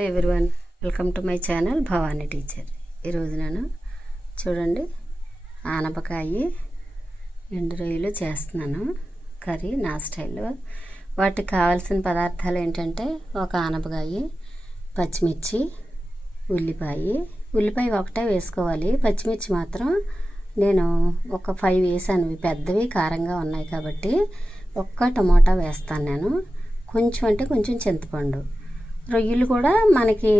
Everyone, welcome to my channel Bhavani teacher. ఈరోజు నేను చూడండి ఆనపకాయ ఎండు రొయ్యలు చేస్తున్నాను కర్రీ నా స్టైల్లో. వాటికి కావాల్సిన పదార్థాలు ఏంటంటే ఒక ఆనపకాయ, పచ్చిమిర్చి, ఉల్లిపాయ ఒకటే వేసుకోవాలి. పచ్చిమిర్చి మాత్రం నేను ఒక 5 వేసాను, పెద్దవి కారంగా ఉన్నాయి కాబట్టి. ఒక్క టమోటా వేస్తాను నేను, కొంచెం చింతపండు. రొయ్యలు కూడా మనకి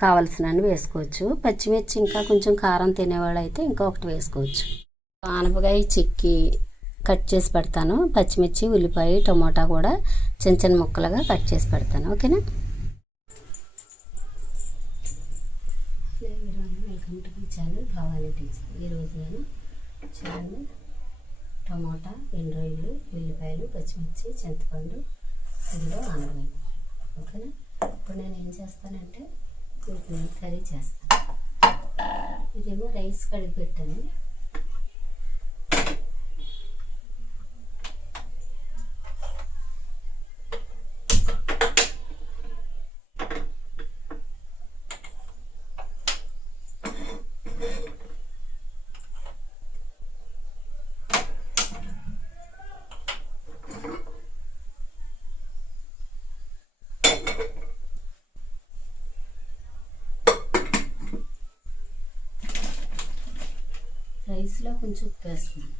కావాల్సినవి వేసుకోవచ్చు. పచ్చిమిర్చి ఇంకా కొంచెం కారం తినేవాళ్ళు అయితే ఇంకా ఒకటి వేసుకోవచ్చు. ఆనపకాయ చిక్కి కట్ చేసి పెడతాను. పచ్చిమిర్చి, ఉల్లిపాయ, టమోటా కూడా చిన్న ముక్కలుగా కట్ చేసి పెడతాను. ఓకేనా? Welcome to my channel Bhavani teacher. ఈరోజు నేను చూడండి టమోటా, ఎండు రొయ్యలు, ఉల్లిపాయలు, పచ్చిమిర్చి, చింతపండు, ఇందులో ఆనపకాయ. ఓకేనా? ఇప్పుడు నేను ఏం చేస్తానంటే వీటిని కర్రీ చేస్తాను. ఇదేమో రైస్ కడిగి పెట్టాను. రైస్లో కొంచెం ఉప్పు వేస్తున్నాను.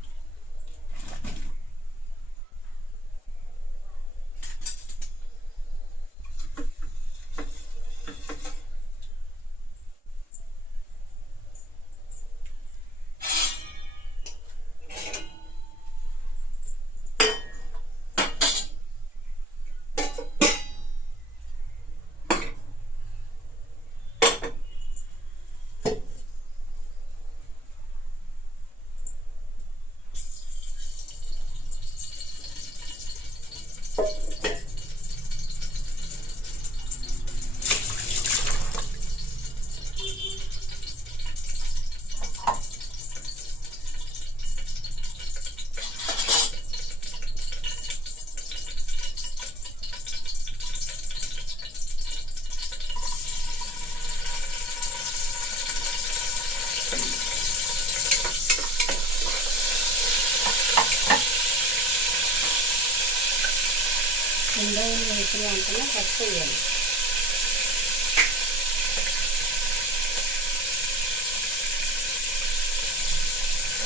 ఎండైన వేసిన వెంటనే కట్ చేయాలి.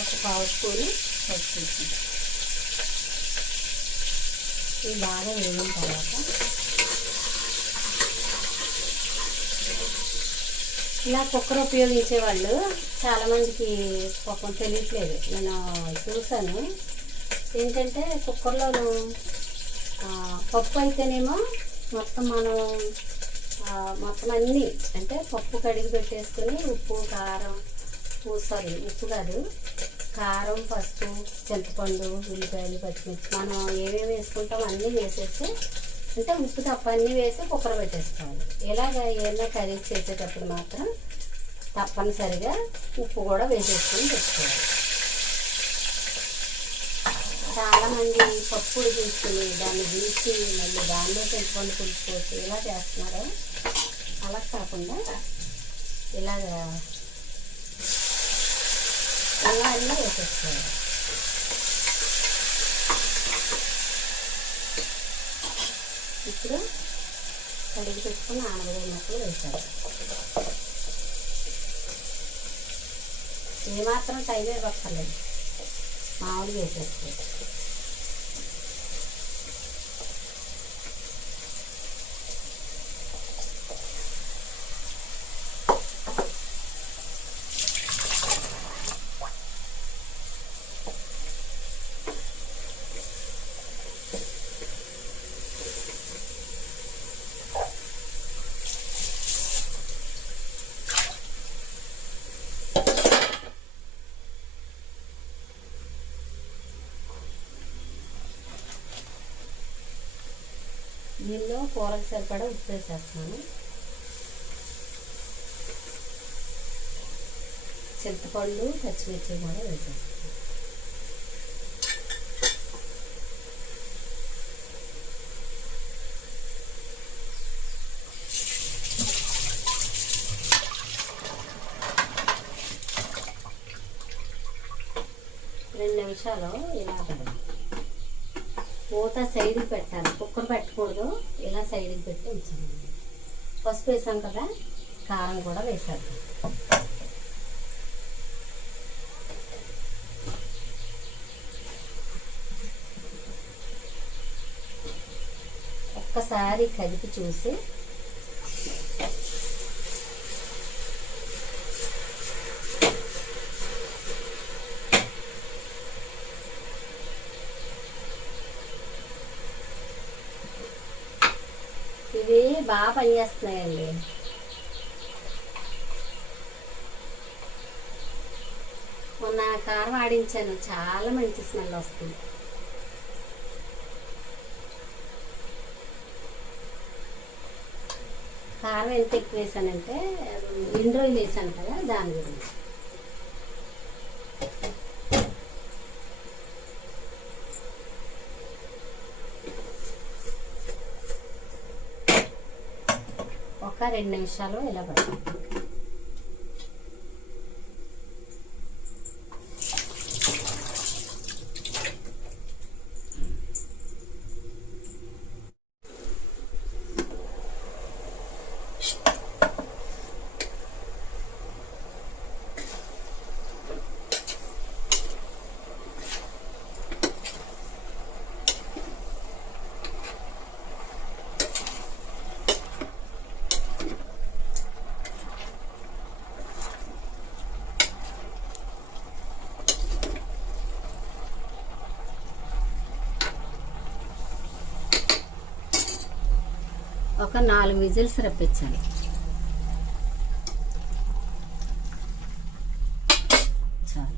ఒక 1/2 స్పూను పసుపు. ఇవి బాగా వేగిన తర్వాత ఇలా కుక్కర్ ఉపయోగించేవాళ్ళు చాలామందికి పాపం తెలియట్లేదు. నేను చూసాను. ఏంటంటే కుక్కర్లోను పప్పు అయితేనేమో మొత్తం అన్నీ అంటే పప్పు కడిగి పెట్టేసుకుని ఉప్పు కాదు, కారం, పసుపు, చింతపండు, ఉల్లిపాయలు, పచ్చిమిర్చి మనం ఏమేమి వేసుకుంటాం అన్నీ వేసేసి, అంటే ఉప్పు తప్ప అన్నీ వేసి కుక్కర్ పెట్టేసుకోవాలి. ఇలాగ ఏమైనా కర్రీ చేసేటప్పుడు మాత్రం తప్పనిసరిగా ఉప్పు కూడా వేసేసుకొని పెట్టుకోవాలి. చాలామంది పప్పు ఉడికించుకుని దాన్ని దించి మళ్ళీ దానిలో చింతపండు పులుసుకోవచ్చు ఇలా చేస్తున్నారు. అలా కాకుండా ఇలాగ అన్నీ వేసేసుకోవాలి. ఇప్పుడు కడిగి పెట్టుకుని ఆనపకాయ ముక్కలు వేసారు. ఏమాత్రం టైం ఇవ్వక్కర్లేదు, మామూలుగా వేసేసుకోవచ్చు. దీనిలో కూరకు సరిపడా ఉప్పు వేసేస్తున్నాను. చింతపండు, పచ్చిమిర్చి కూడా వేసేస్తాను. నిమిషాలు ఇలా మూత సైడ్కి పెట్టాలి, కుక్కర్ పెట్టకూడదు. ఇలా సైడ్కి పెట్టి ఉంచాలి. పసుపు వేసాం కదా, కారం కూడా వేసాలి. ఒక్కసారి కలిపి చూసి ఇవి బాగా పనిచేస్తున్నాయండి. మొన్న కారం ఆడించాను, చాలా మంచి స్మెల్ వస్తుంది. కారం ఎంత ఎక్కువ వేసానంటే ఇన్ని రోజులు వేసాను కదా, దాని గురించి. ఒక 2 నిమిషాలు ఇలా పడుతుంది. ఒక 4 విజిల్స్ రప్పించాలి. చాలు.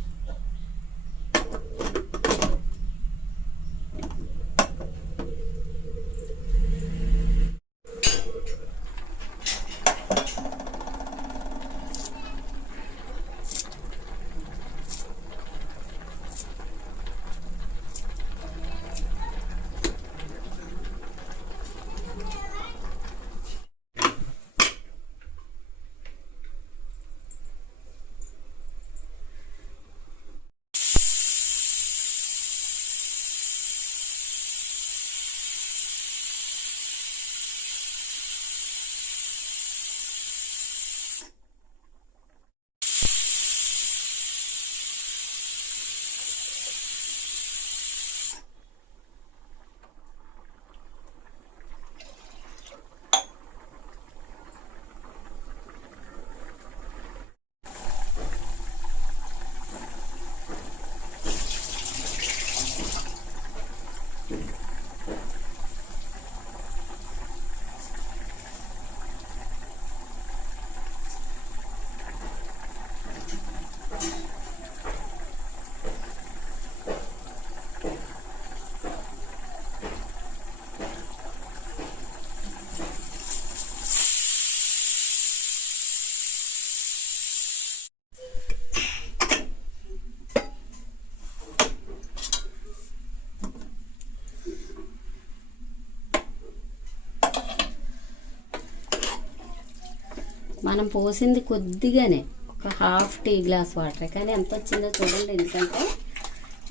మనం పోసింది కొద్దిగానే, ఒక ½ టీ గ్లాస్ వాటర్. కానీ ఎంత వచ్చిందో చూడండి, ఎందుకంటే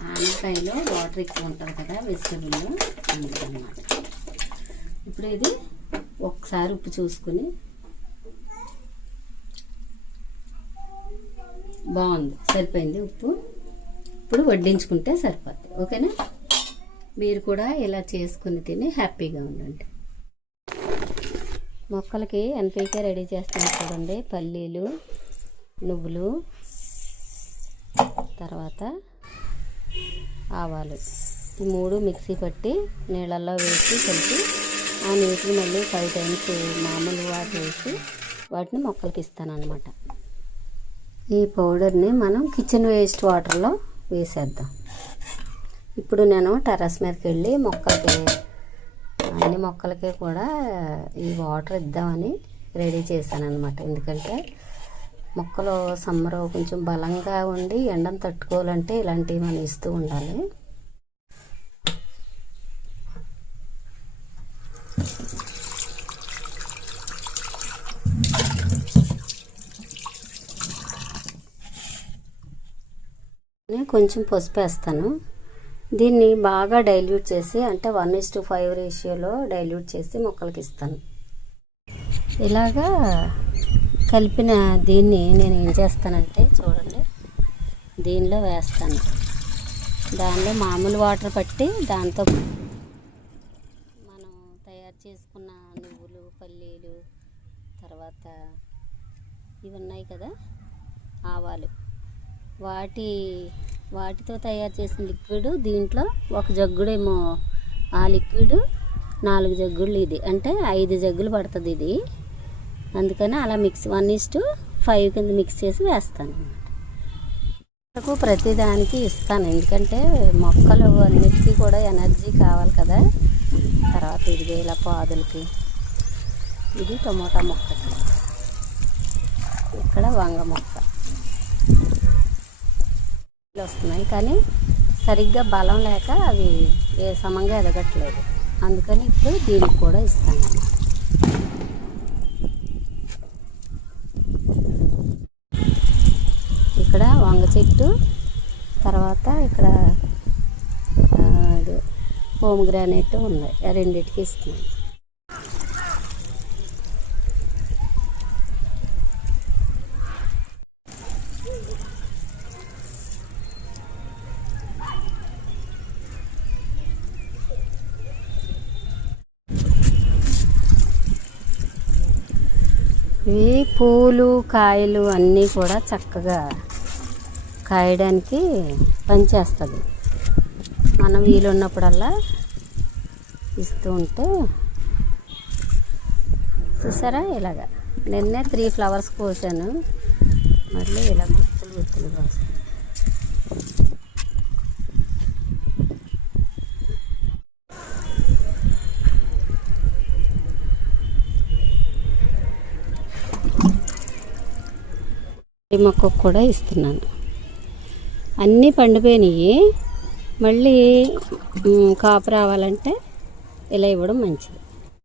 ఆనపకాయలో వాటర్ ఎక్కువ ఉంటుంది కదా, వెజిటబుల్, అందుకనమాట. ఇప్పుడు ఇది ఒకసారి ఉప్పు చూసుకుని, బాగుంది, సరిపోయింది ఉప్పు. ఇప్పుడు వడ్డించుకుంటే సరిపోద్ది. ఓకేనా? మీరు కూడా ఇలా చేసుకుని తిని హ్యాపీగా ఉండండి. మొక్కలకి ఎన్పీకే రెడీ చేస్తాను చూడండి. పల్లీలు, నువ్వులు, తర్వాత ఆవాలు, ఈ 3 మిక్సీ పట్టి నీళ్ళల్లో వేసి కలిపి ఆ నీటిని మళ్ళీ 5 టైమ్స్ మామూలు వాటర్ వేసి వాటిని మొక్కలకి ఇస్తాను అన్నమాట. ఈ పౌడర్ని మనం కిచెన్ వేస్ట్ వాటర్లో వేసేద్దాం. ఇప్పుడు నేను టెర్రస్ మీదకి వెళ్ళి అన్ని మొక్కలకి కూడా ఈ వాటర్ ఇద్దామని రెడీ చేశాను అనమాట. ఎందుకంటే మొక్కలు సమ్మర్ కొంచెం బలంగా ఉండి ఎండను తట్టుకోవాలంటే ఇలాంటివి మనం ఇస్తూ ఉండాలి. కొంచెం పసుపు వేస్తాను. దీన్ని బాగా డైల్యూట్ చేసి, అంటే 1:5 రేషియోలో డైల్యూట్ చేసి మొక్కలకి ఇస్తాను. ఇలాగా కలిపిన దీన్ని నేను ఏం చేస్తానంటే చూడండి, దీనిలో వేస్తాను. దానిలో మామూలు వాటర్ పట్టి దాంతో మనం తయారు చేసుకున్న నువ్వులు, పల్లీలు, తర్వాత ఇవి ఉన్నాయి కదా ఆవాలు, వాటితో తయారు చేసిన లిక్విడ్ దీంట్లో 1 జగ్గుడేమో ఆ లిక్విడ్, 4 జగ్గులు ఇది, అంటే 5 జగ్గులు పడుతుంది ఇది. అందుకని అలా 1:5 కింద మిక్స్ చేసి వేస్తాను. ప్రతిదానికి ఇస్తాను, ఎందుకంటే మొక్కలు అన్నిటికీ కూడా ఎనర్జీ కావాలి కదా. తర్వాత ఇది ఇలా పాదులకి, ఇది టమోటా మొక్కకి, ఇక్కడ వంగ మొక్క వస్తున్నాయి, కానీ సరిగ్గా బలం లేక అవి ఏ సమంగా ఎదగట్లేదు. అందుకని ఇప్పుడు దీనికి కూడా ఇస్తాను. ఇక్కడ వంగ చెట్టు, తర్వాత ఇక్కడ పోమగ్రానైట్ ఉంది, రెండింటికి ఇస్తున్నాను. ఇవి పూలు, కాయలు అన్నీ కూడా చక్కగా కాయడానికి పనిచేస్తుంది. మనం వీలున్నప్పుడల్లా ఇస్తూ ఉంటే. చూసారా, ఇలాగా నిన్నే 3 ఫ్లవర్స్ కోసాను, మళ్ళీ ఇలా గుత్తులు కోసాను. ఈ మొక్కకు కూడా ఇస్తున్నాను. అన్నీ పండిపోయినాయి, మళ్ళీ కాపు రావాలంటే ఇలా ఇవ్వడం మంచిది.